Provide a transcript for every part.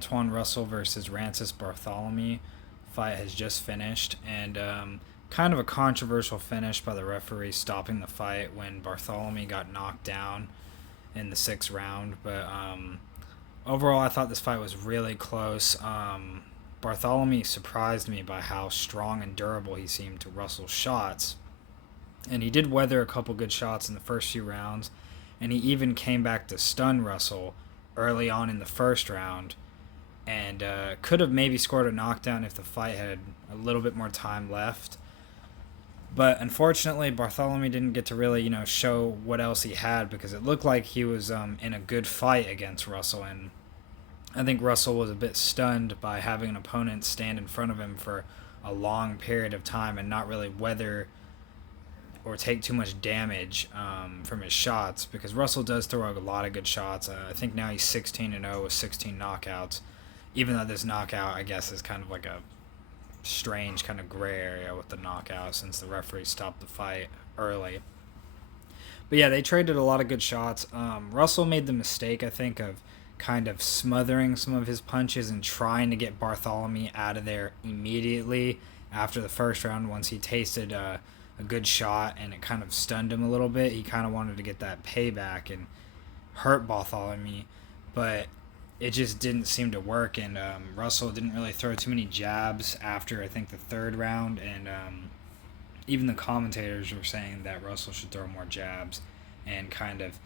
Antuanne Russell versus Rances Barthelemy fight has just finished, and kind of a controversial finish by the referee stopping the fight when Barthelemy got knocked down in the sixth round. But overall, I thought this fight was really close. Barthelemy surprised me by how strong and durable he seemed to Russell's shots, and he did weather a couple good shots in the first few rounds, and he even came back to stun Russell early on in the first round, and could have maybe scored a knockdown if the fight had a little bit more time left. But unfortunately, Barthelemy didn't get to really, show what else he had, because it looked like he was in a good fight against Russell, and I think Russell was a bit stunned by having an opponent stand in front of him for a long period of time and not really weather or take too much damage from his shots, because Russell does throw a lot of good shots. I think now he's 16-0 with 16 knockouts, even though this knockout, I guess, is kind of like a strange kind of gray area with the knockout since the referee stopped the fight early. But yeah, they traded a lot of good shots. Russell made the mistake, I think, of kind of smothering some of his punches and trying to get Barthelemy out of there immediately after the first round. Once he tasted a good shot and it kind of stunned him a little bit, he kind of wanted to get that payback and hurt Barthelemy, but it just didn't seem to work, and Russell didn't really throw too many jabs after, I think, the third round, and even the commentators were saying that Russell should throw more jabs and kind of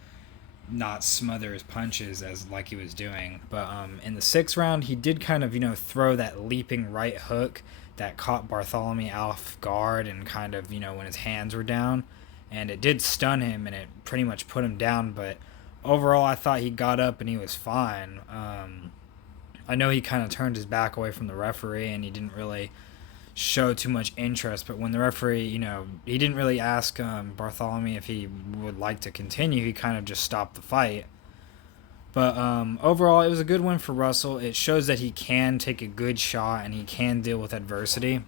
not smother his punches as like he was doing. But in the sixth round, he did kind of, throw that leaping right hook that caught Barthelemy off guard and kind of, when his hands were down, and it did stun him and it pretty much put him down. But overall, I thought he got up and he was fine. I know he kind of turned his back away from the referee and he didn't really show too much interest, but when the referee, he didn't really ask Barthelemy if he would like to continue. He kind of just stopped the fight. But overall, it was a good win for Russell. It shows that he can take a good shot and he can deal with adversity.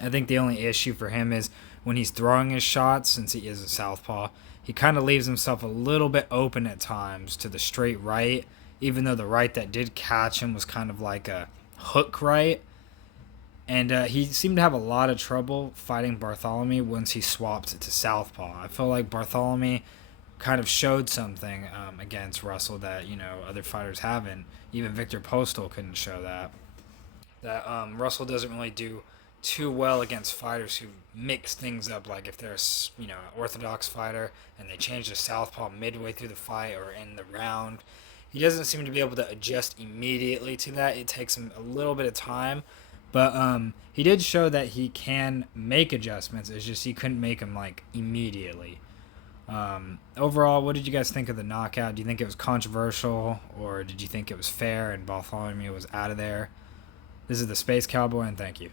I think the only issue for him is when he's throwing his shots, since he is a southpaw, he kind of leaves himself a little bit open at times to the straight right, even though the right that did catch him was kind of like a hook right. And he seemed to have a lot of trouble fighting Barthelemy once he swapped to southpaw. I feel like Barthelemy kind of showed something against Russell that, other fighters haven't. Even Victor Postal couldn't show that. That Russell doesn't really do too well against fighters who mix things up, like if they're an orthodox fighter and they change to southpaw midway through the fight or in the round. He doesn't seem to be able to adjust immediately to that. It takes him a little bit of time, but he did show that he can make adjustments. It's just he couldn't make them like immediately. Overall, what did you guys think of the knockout? Do you think it was controversial, or did you think it was fair and Bartholomew was out of there? This is the Space Cowboy, and thank you.